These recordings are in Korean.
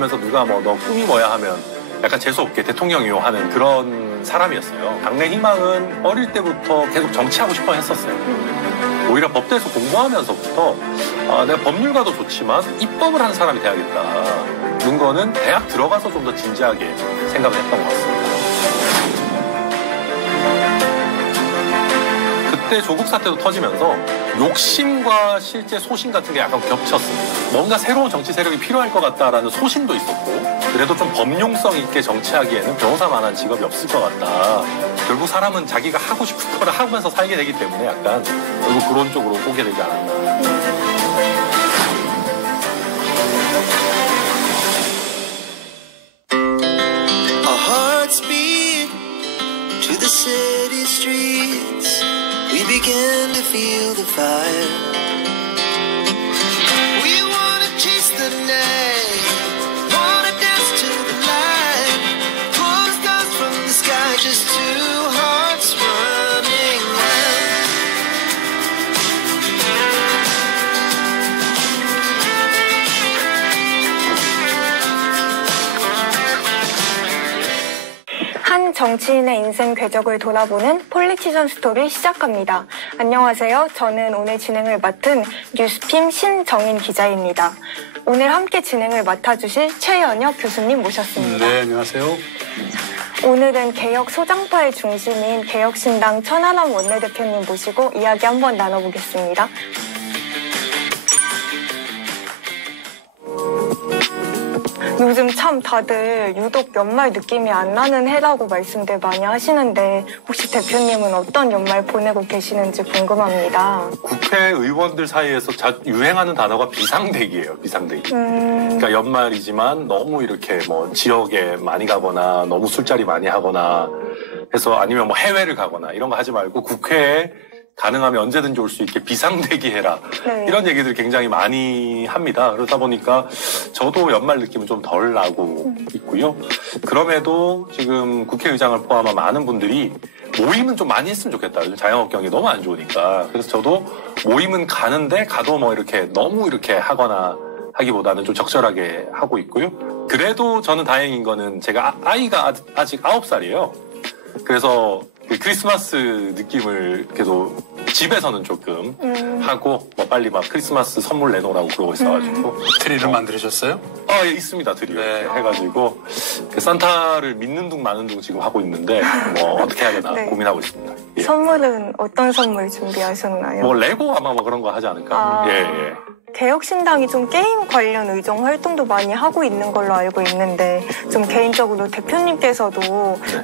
얘기하면서 누가 뭐 너 꿈이 뭐야 하면 약간 재수없게 대통령이요 하는 그런 사람이었어요. 당내 희망은 어릴 때부터 계속 정치하고 싶어 했었어요. 오히려 법대에서 공부하면서부터 내가 법률가도 좋지만 입법을 하는 사람이 돼야겠다는 거는 대학 들어가서 좀 더 진지하게 생각을 했던 것 같습니다. 그때 조국 사태도 터지면서 욕심과 실제 소신 같은 게 약간 겹쳤습니다. 뭔가 새로운 정치 세력이 필요할 것 같다라는 소신도 있었고 그래도 좀 범용성 있게 정치하기에는 변호사만한 직업이 없을 것 같다. 결국 사람은 자기가 하고 싶은 걸 하면서 살게 되기 때문에 약간 결국 그런 쪽으로 보게 되지 않았나. To the city streets, we began to feel the fire. We wanna chase the night, wanna dance to the light, pull the stars from the sky, just two hearts running wild. 한 정치인의 인생 궤적을 돌아보는 폴리티션 스토리 시작합니다. 안녕하세요. 저는 오늘 진행을 맡은 뉴스핌 신정인 기자입니다. 오늘 함께 진행을 맡아주실 최연혁 교수님 모셨습니다. 네, 안녕하세요. 오늘은 개혁 소장파의 중심인 개혁신당 천하람 원내대표님 모시고 이야기 한번 나눠보겠습니다. 요즘 참 다들 유독 연말 느낌이 안 나는 해라고 말씀들 많이 하시는데 혹시 대표님은 어떤 연말 보내고 계시는지 궁금합니다. 국회의원들 사이에서 유행하는 단어가 비상대기예요. 비상대기. 그러니까 연말이지만 너무 이렇게 뭐 지역에 많이 가거나 너무 술자리 많이 하거나 해서 아니면 뭐 해외를 가거나 이런 거 하지 말고 국회에 가능하면 언제든지 올 수 있게 비상대기해라. 네. 이런 얘기들 굉장히 많이 합니다. 그러다 보니까 저도 연말 느낌은 좀 덜 나고 있고요. 그럼에도 지금 국회의장을 포함한 많은 분들이 모임은 좀 많이 했으면 좋겠다. 요즘 자영업 경기 너무 안 좋으니까. 그래서 저도 모임은 가는데 가도 뭐 이렇게 너무 이렇게 하거나 하기보다는 좀 적절하게 하고 있고요. 그래도 저는 다행인 거는 제가 아이가 아직 9살이에요. 그래서 크리스마스 느낌을 계속 집에서는 조금 하고 뭐 빨리 막 크리스마스 선물 내놓으라고 그러고 있어가지고 트리를 만드셨어요? 예, 있습니다. 트리 네. 해가지고 산타를 믿는 둥 마는 둥 지금 하고 있는데 뭐 어떻게 해야 되나 네. 고민하고 있습니다. 예. 선물은 어떤 선물 준비하셨나요? 뭐 레고 아마 뭐 그런 거 하지 않을까. 예. 개혁신당이 좀 게임 관련 의정 활동도 많이 하고 있는 걸로 알고 있는데 좀 개인적으로 대표님께서도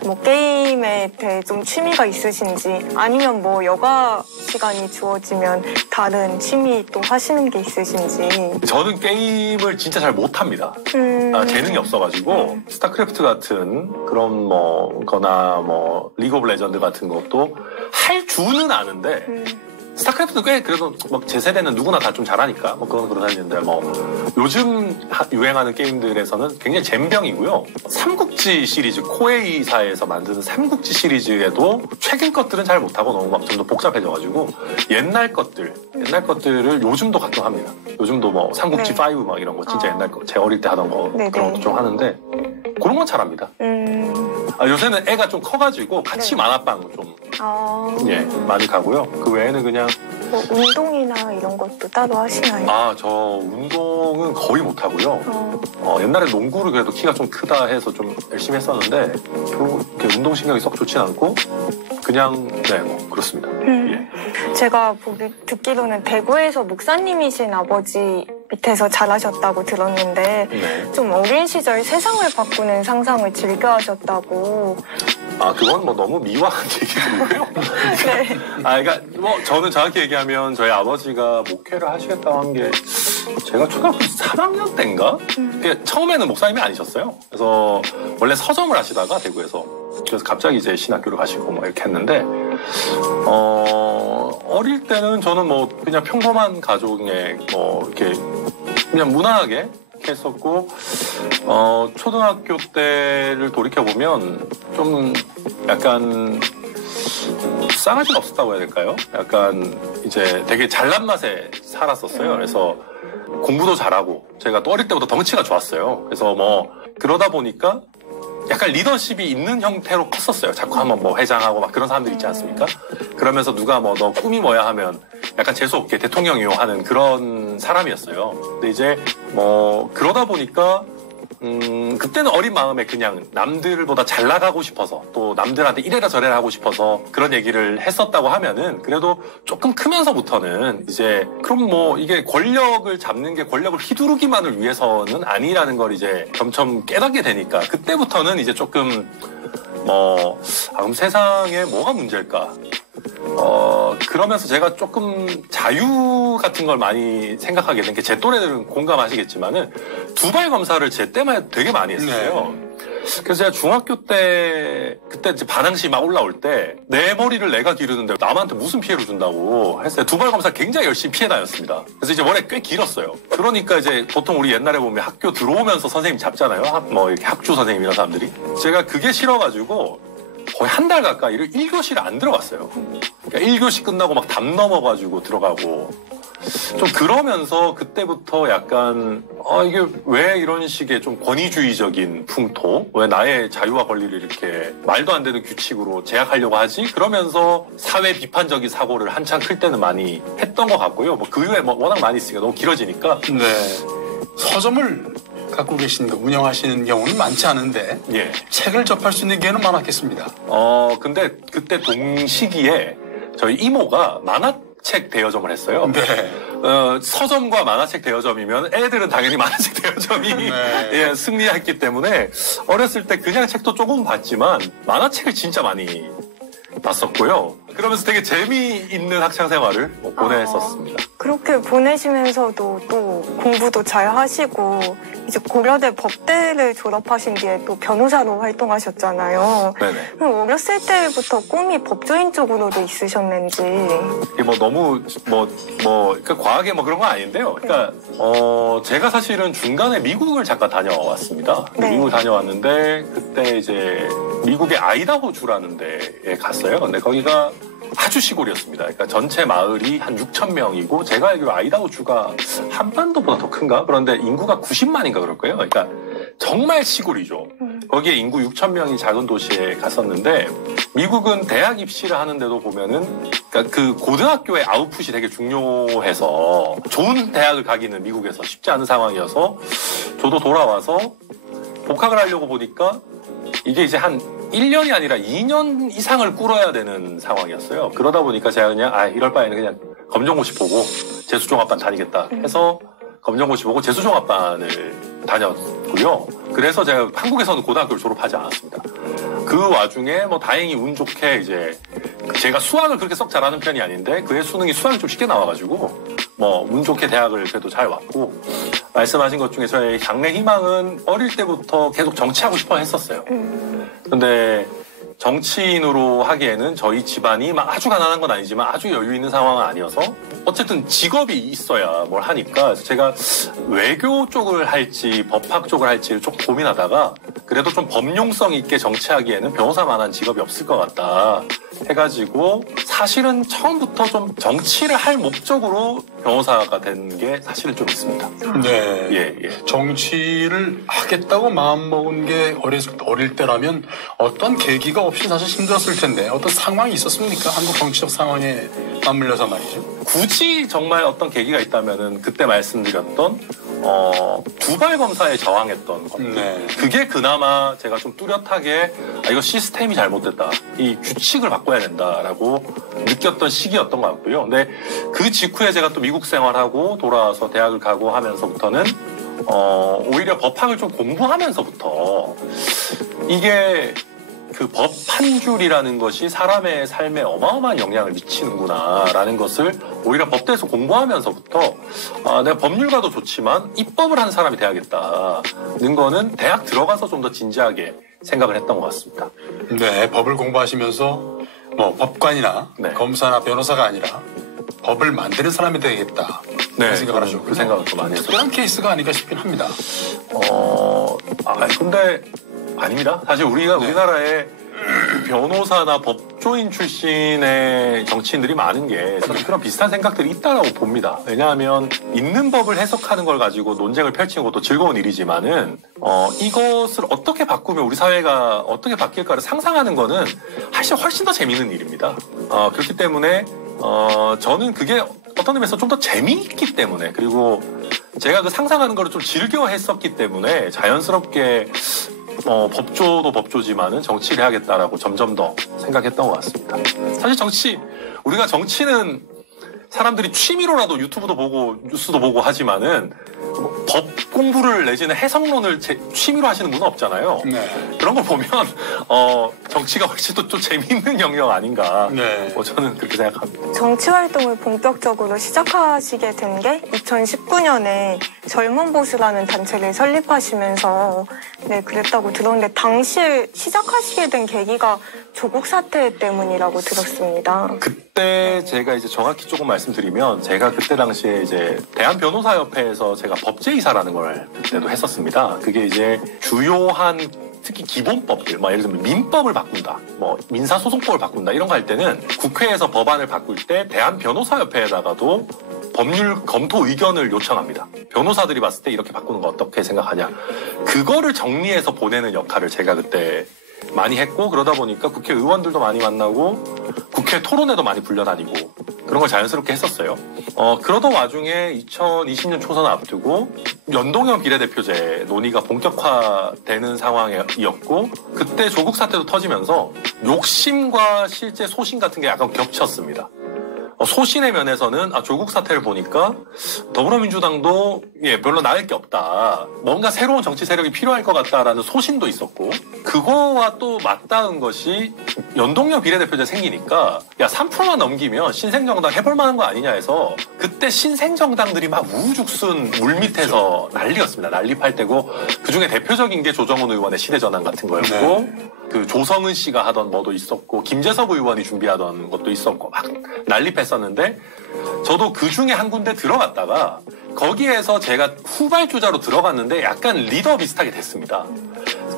뭐 게임에 대해 좀 취미가 있으신지 아니면 뭐 여가 시간이 주어지면 다른 취미 또 하시는 게 있으신지. 저는 게임을 진짜 잘 못합니다. 재능이 없어가지고 스타크래프트 같은 그런 뭐 거나 뭐 리그 오브 레전드 같은 것도 할 줄은 아는데 스타크래프트는 꽤 그래도 제 세대는 누구나 다 좀 잘하니까 뭐 그건 그렇다는데 뭐 요즘 유행하는 게임들에서는 굉장히 젬병이고요. 삼국지 시리즈 코에이사에서 만드는 삼국지 시리즈에도 최근 것들은 잘 못하고 너무 막 좀 더 복잡해져가지고 옛날 것들을 요즘도 가끔 합니다. 요즘도 뭐 삼국지 5 막 이런 거 진짜 옛날 거 제 어릴 때 하던 거 네네. 그런 것도 좀 하는데 그런 건 잘합니다. 요새는 애가 좀 커가지고 같이 네. 만화방 좀 예, 많이 가고요. 그 외에는 그냥 뭐 운동이나 이런 것도 따로 하시나요? 저 운동은 거의 못 하고요. 옛날에 농구를 그래도 키가 좀 크다 해서 좀 열심히 했었는데 이렇게 운동신경이 썩 좋진 않고 그냥 네, 뭐 그렇습니다. 예. 제가 듣기로는 대구에서 목사님이신 아버지 밑에서 자라셨다고 들었는데 네. 좀 어린 시절 세상을 바꾸는 상상을 즐겨 하셨다고. 그건 뭐 너무 미화한 얘기고요. 네. 그러니까 뭐 저는 정확히 얘기하면 저희 아버지가 목회를 하시겠다고 한 게 제가 초등학교 3학년 때인가? 처음에는 목사님이 아니셨어요. 그래서 원래 서점을 하시다가 대구에서 그래서 갑자기 이제 신학교를 가시고 뭐 이렇게 했는데 어릴 때는 저는 뭐 그냥 평범한 가족의 뭐 이렇게 그냥 무난하게 했었고 초등학교 때를 돌이켜보면 좀 약간 싸가지가 없었다고 해야 될까요? 약간 이제 되게 잘난 맛에 살았었어요. 그래서 공부도 잘하고 제가 또 어릴 때부터 덩치가 좋았어요. 그래서 뭐 그러다 보니까 약간 리더십이 있는 형태로 컸었어요. 자꾸 한번 뭐 회장하고 막 그런 사람들 있지 않습니까? 그러면서 누가 뭐 너 꿈이 뭐야 하면 약간 재수없게 대통령이요 하는 그런 사람이었어요. 근데 이제 뭐 그러다 보니까 그때는 어린 마음에 그냥 남들보다 잘 나가고 싶어서 또 남들한테 이래라 저래라 하고 싶어서 그런 얘기를 했었다고 하면은 그래도 조금 크면서부터는 이제 그럼 뭐 이게 권력을 잡는 게 권력을 휘두르기만을 위해서는 아니라는 걸 이제 점점 깨닫게 되니까 그때부터는 이제 조금 그럼 세상에 뭐가 문제일까? 그러면서 제가 조금 자유 같은 걸 많이 생각하게 된 게 제 또래들은 공감하시겠지만은 두발 검사를 제 때만 해도 되게 많이 했어요. 네. 그래서 제가 중학교 때 그때 이제 반항시 막 올라올 때 내 머리를 내가 기르는데 남한테 무슨 피해를 준다고 했어요. 두발 검사 굉장히 열심히 피해 다녔습니다. 그래서 이제 머리가 꽤 길었어요. 그러니까 이제 보통 우리 옛날에 보면 학교 들어오면서 선생님 잡잖아요. 뭐 이렇게 학주 선생님 이런 사람들이. 제가 그게 싫어가지고 거의 한 달 가까이를 1교시를 안 들어갔어요. 그러니까 1교시 끝나고 막 담 넘어가지고 들어가고 좀 그러면서 그때부터 약간 이게 왜 이런 식의 좀 권위주의적인 풍토, 왜 나의 자유와 권리를 이렇게 말도 안 되는 규칙으로 제약하려고 하지? 그러면서 사회 비판적인 사고를 한창 클 때는 많이 했던 것 같고요. 뭐 그 이후에 뭐 워낙 많이 있으니까 너무 길어지니까. 네. 서점을 갖고 계신 거 운영하시는 경우는 많지 않은데 예. 책을 접할 수 있는 기회는 많았겠습니다. 근데 그때 동시기에 저희 이모가 만화책 대여점을 했어요. 네. 서점과 만화책 대여점이면 애들은 당연히 만화책 대여점이 네. 예, 승리했기 때문에 어렸을 때 그냥 책도 조금 봤지만 만화책을 진짜 많이 봤었고요. 그러면서 되게 재미있는 학창 생활을 보냈었습니다. 그렇게 보내시면서도 또 공부도 잘 하시고 이제 고려대 법대를 졸업하신 뒤에 또 변호사로 활동하셨잖아요. 네네. 그럼 어렸을 때부터 꿈이 법조인 쪽으로도 있으셨는지. 이게 뭐 너무 그러니까 과하게 뭐 그런 건 아닌데요. 그러니까 제가 사실은 중간에 미국을 잠깐 다녀왔습니다. 네. 미국을 다녀왔는데 그때 이제 미국의 아이다호주라는 데에 갔어요. 근데 거기가 아주 시골이었습니다. 그러니까 전체 마을이 한 6천 명이고 제가 알기로 아이다호주가 한반도보다 더 큰가? 그런데 인구가 90만인가 그럴 거예요. 그러니까 정말 시골이죠. 거기에 인구 6천 명이 작은 도시에 갔었는데 미국은 대학 입시를 하는데도 보면은 그러니까 그 고등학교의 아웃풋이 되게 중요해서 좋은 대학을 가기는 미국에서 쉽지 않은 상황이어서 저도 돌아와서 복학을 하려고 보니까 이게 이제 한 1년이 아니라 2년 이상을 꿇어야 되는 상황이었어요. 그러다 보니까 제가 그냥 이럴 바에는 그냥 검정고시 보고 재수종합반 다니겠다 해서 검정고시 보고 재수종합반을 다녔고요. 그래서 제가 한국에서는 고등학교를 졸업하지 않았습니다. 그 와중에 뭐 다행히 운 좋게 이제 제가 수학을 그렇게 썩 잘하는 편이 아닌데 그의 수능이 수학이 좀 쉽게 나와가지고 뭐 운 좋게 대학을 그래도 잘 왔고 말씀하신 것 중에 저의 장래 희망은 어릴 때부터 계속 정치하고 싶어 했었어요. 근데 정치인으로 하기에는 저희 집안이 막 아주 가난한 건 아니지만 아주 여유 있는 상황은 아니어서 어쨌든 직업이 있어야 뭘 하니까 제가 외교 쪽을 할지 법학 쪽을 할지를 좀 고민하다가 그래도 좀 법용성 있게 정치하기에는 변호사만한 직업이 없을 것 같다 해가지고 사실은 처음부터 좀 정치를 할 목적으로 변호사가 된 게 사실은 좀 있습니다. 네. 예. 정치를 하겠다고 마음먹은 게 어릴 때라면 어떤 계기가 없이 사실 힘들었을 텐데 어떤 상황이 있었습니까? 한국 정치적 상황에 맞물려서 말이죠. 굳이 정말 어떤 계기가 있다면은 그때 말씀드렸던 두발 검사에 저항했던 것들. 네. 그게 그나마 제가 좀 뚜렷하게 이거 시스템이 잘못됐다. 이 규칙을 바꿔야 된다라고 느꼈던 시기였던 것 같고요. 근데 그 직후에 제가 또 미국 생활하고 돌아와서 대학을 가고 하면서부터는 오히려 법학을 좀 공부하면서부터 이게 그 법 한 줄이라는 것이 사람의 삶에 어마어마한 영향을 미치는구나라는 것을 오히려 법대에서 공부하면서부터 내가 법률가도 좋지만 입법을 하는 사람이 돼야겠다는 거는 대학 들어가서 좀 더 진지하게 생각을 했던 것 같습니다. 네, 법을 공부하시면서 뭐 법관이나 네. 검사나 변호사가 아니라 법을 만드는 사람이 되겠다. 네, 그 생각을 하셨고 그 생각을 좀 많이 했어요. 특별한 케이스가 아닐까 싶긴 합니다. 근데 아닙니다. 사실 우리나라에 변호사나 법조인 출신의 정치인들이 많은 게 저는 그런 비슷한 생각들이 있다고 봅니다. 왜냐하면 있는 법을 해석하는 걸 가지고 논쟁을 펼치는 것도 즐거운 일이지만은 이것을 어떻게 바꾸면 우리 사회가 어떻게 바뀔까를 상상하는 거는 훨씬 더 재미있는 일입니다. 그렇기 때문에 저는 그게 어떤 의미에서 좀 더 재미있기 때문에, 그리고 제가 그 상상하는 거를 좀 즐겨 했었기 때문에 자연스럽게 법조도 법조지만은 정치를 해야겠다라고 점점 더 생각했던 것 같습니다. 사실 우리가 정치는 사람들이 취미로라도 유튜브도 보고 뉴스도 보고 하지만은 법 공부를 내지는 해석론을 취미로 하시는 분은 없잖아요. 네. 그런 걸 보면 정치가 훨씬 더 좀 재미있는 영역 아닌가. 네. 저는 그렇게 생각합니다. 정치 활동을 본격적으로 시작하시게 된 게 2019년에 젊은 보수라는 단체를 설립하시면서 그랬다고 들었는데, 당시에 시작하시게 된 계기가 조국 사태 때문이라고 들었습니다. 그때 제가 이제 정확히 조금 말씀드리면, 제가 그때 당시에 이제 대한변호사협회에서 제가 법제이사라는 걸 그때도 했었습니다. 그게 이제 주요한 특히 기본법들, 예를 들면 민법을 바꾼다, 민사소송법을 바꾼다 이런 거 할 때는 국회에서 법안을 바꿀 때 대한변호사협회에다가도 법률 검토 의견을 요청합니다. 변호사들이 봤을 때 이렇게 바꾸는 거 어떻게 생각하냐. 그거를 정리해서 보내는 역할을 제가 그때 많이 했고, 그러다 보니까 국회의원들도 많이 만나고 국회 토론회도 많이 불려다니고 그런 걸 자연스럽게 했었어요. 그러던 와중에 2020년 총선 앞두고 연동형 비례대표제 논의가 본격화되는 상황이었고, 그때 조국 사태도 터지면서 욕심과 실제 소신 같은 게 약간 겹쳤습니다. 소신의 면에서는 조국 사태를 보니까 더불어민주당도 별로 나을 게 없다, 뭔가 새로운 정치 세력이 필요할 것 같다라는 소신도 있었고, 그거와 또 맞닿은 것이 연동형 비례대표제 생기니까 3%만 넘기면 신생정당 해볼 만한 거 아니냐 해서 그때 신생정당들이 막 우후죽순 물밑에서 난리였습니다. 난리팔 때고, 그중에 대표적인 게 조정훈 의원의 시대전환 같은 거였고, 그 조성은 씨가 하던 뭐도 있었고, 김재석 의원이 준비하던 것도 있었고, 막 난립했었는데, 저도 그 중에 한 군데 들어갔다가 거기에서 제가 후발주자로 들어갔는데 약간 리더 비슷하게 됐습니다.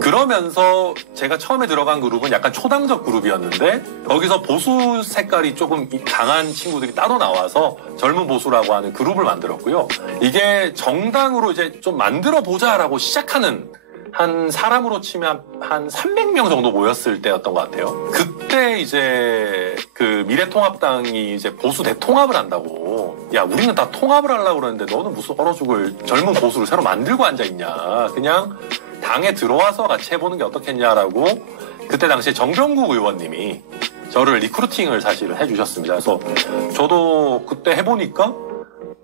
그러면서 제가 처음에 들어간 그룹은 약간 초당적 그룹이었는데, 거기서 보수 색깔이 조금 강한 친구들이 따로 나와서 젊은 보수라고 하는 그룹을 만들었고요. 이게 정당으로 이제 좀 만들어 보자라고 시작하는, 한 사람으로 치면 한 300명 정도 모였을 때였던 것 같아요. 그때 이제 그 미래통합당이 이제 보수 대통합을 한다고, 우리는 다 통합을 하려고 그러는데 너는 무슨 얼어 죽을 젊은 보수를 새로 만들고 앉아있냐, 그냥 당에 들어와서 같이 해보는 게 어떻겠냐라고 그때 당시에 정병국 의원님이 저를 리크루팅을 사실은 해주셨습니다. 그래서 저도 그때 해보니까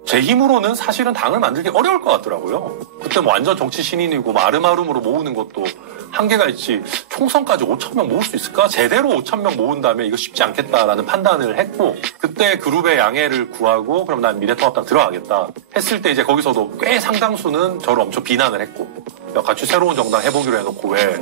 제 힘으로는 사실은 당을 만들기 어려울 것 같더라고요. 그때 완전 정치 신인이고 아름아름으로 모으는 것도 한계가 있지, 총선까지 5,000명 모을 수 있을까? 제대로 5,000명 모은다면 이거 쉽지 않겠다라는 판단을 했고, 그때 그룹의 양해를 구하고 그럼 난 미래통합당 들어가겠다 했을 때, 이제 거기서도 꽤 상당수는 저를 엄청 비난을 했고, 같이 새로운 정당 해보기로 해놓고 왜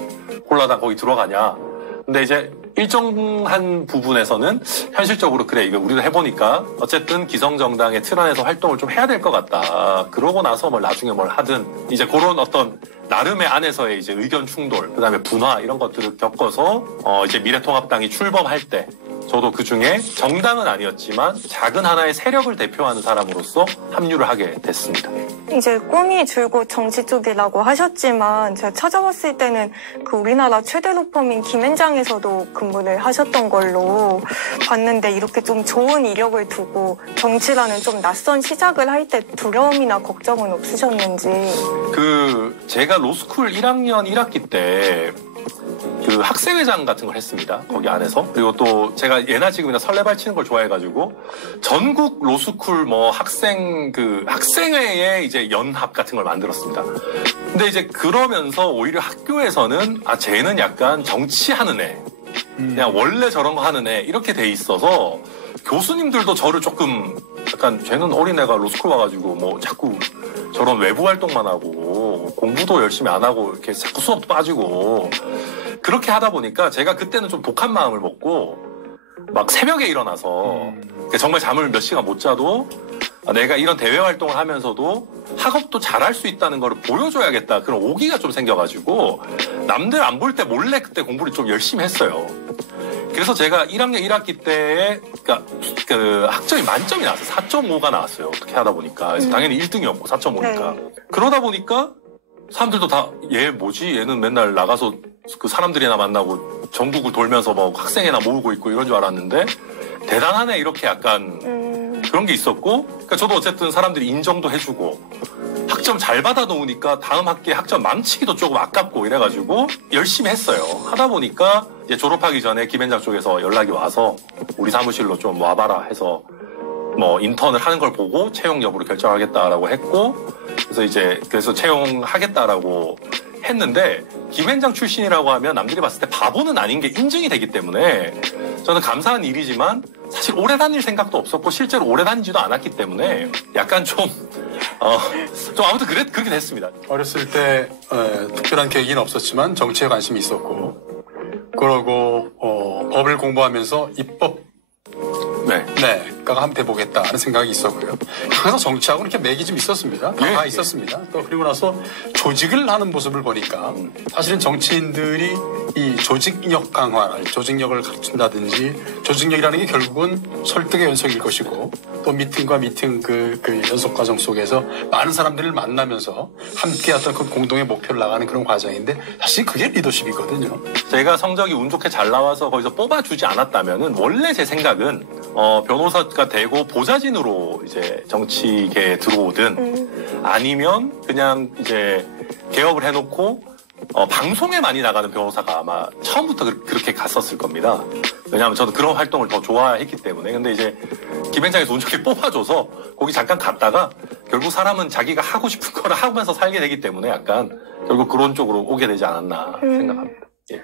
홀라당 거기 들어가냐. 근데 이제 일정한 부분에서는 현실적으로 그래, 이거 우리도 해보니까 어쨌든 기성정당의 틀 안에서 활동을 좀 해야 될 것 같다. 그러고 나서 나중에 뭘 하든, 이제 그런 어떤 나름의 안에서의 이제 의견 충돌, 그다음에 분화 이런 것들을 겪어서 이제 미래통합당이 출범할 때, 저도 그 중에 정당은 아니었지만 작은 하나의 세력을 대표하는 사람으로서 합류를 하게 됐습니다. 이제 꿈이 줄곧 정치 쪽이라고 하셨지만, 제가 찾아봤을 때는 그 우리나라 최대 로펌인 김앤장에서도 근무를 하셨던 걸로 봤는데, 이렇게 좀 좋은 이력을 두고 정치라는 좀 낯선 시작을 할 때 두려움이나 걱정은 없으셨는지. 제가 로스쿨 1학년 1학기 때 그 학생회장 같은 걸 했습니다. 거기 안에서. 그리고 또 제가 예나 지금이나 설레발 치는 걸 좋아해가지고 전국 로스쿨 학생회의 이제 연합 같은 걸 만들었습니다. 근데 이제 그러면서 오히려 학교에서는 쟤는 약간 정치하는 애, 그냥 원래 저런 거 하는 애 이렇게 돼 있어서 교수님들도 저를 조금 약간, 쟤는 어린애가 로스쿨 와가지고 자꾸 저런 외부 활동만 하고 공부도 열심히 안 하고 이렇게 자꾸 수업도 빠지고 그렇게 하다 보니까, 제가 그때는 좀 독한 마음을 먹고 막 새벽에 일어나서 정말 잠을 몇 시간 못 자도 내가 이런 대외 활동을 하면서도 학업도 잘할 수 있다는 걸 보여줘야겠다. 그런 오기가 좀 생겨가지고 남들 안 볼 때 몰래 그때 공부를 좀 열심히 했어요. 그래서 제가 1학년 1학기 때에 그러니까 그 학점이 만점이 나왔어요. 4.5가 나왔어요. 어떻게 하다 보니까. 그래서 당연히 1등이었고 4.5니까. 네. 그러다 보니까 사람들도 다 얘 뭐지? 얘는 맨날 나가서 그 사람들이나 만나고 전국을 돌면서 뭐 학생회나 모으고 있고 이런 줄 알았는데 대단하네 이렇게 약간 그런 게 있었고 그러니까 저도 어쨌든 사람들이 인정도 해주고 학점 잘 받아놓으니까 다음 학기에 학점 망치기도 조금 아깝고 이래가지고 열심히 했어요. 하다 보니까 이제 졸업하기 전에 김현장 쪽에서 연락이 와서 우리 사무실로 좀 와봐라 해서 뭐 인턴을 하는 걸 보고 채용 여부를 결정하겠다라고 했고 그래서 채용하겠다라고 했는데 김현장 출신이라고 하면 남들이 봤을 때 바보는 아닌 게 인증이 되기 때문에 저는 감사한 일이지만 사실 오래 다닐 생각도 없었고 실제로 오래 다니지도 않았기 때문에 약간 좀 아무튼 그렇게 됐습니다. 어렸을 때 특별한 계기는 없었지만 정치에 관심이 있었고 그러고 법을 공부하면서 입법 한번 해보겠다 하는 생각이 있었고요. 그래서 정치하고 이렇게 맥이 좀 있었습니다. 다 있었습니다. 또 그리고 나서 조직을 하는 모습을 보니까 사실은 정치인들이 이 조직력 강화, 조직력을 갖춘다든지 조직력이라는 게 결국은 설득의 연속일 것이고 또 미팅과 미팅 그 연속 과정 속에서 많은 사람들을 만나면서 함께 어떤 그 공동의 목표를 나가는 그런 과정인데 사실 그게 리더십이거든요. 제가 성적이 운 좋게 잘 나와서 거기서 뽑아주지 않았다면은 원래 제 생각은 변호사가 되고 보좌진으로 이제 정치계에 들어오든 아니면 그냥 이제 개업을 해놓고 방송에 많이 나가는 변호사가 아마 처음부터 그렇게 갔었을 겁니다. 왜냐하면 저는 그런 활동을 더 좋아했기 때문에. 근데 이제 김현장에서 운 좋게 뽑아줘서 거기 잠깐 갔다가 결국 사람은 자기가 하고 싶은 거를 하면서 살게 되기 때문에 약간 결국 그런 쪽으로 오게 되지 않았나 생각합니다. 예.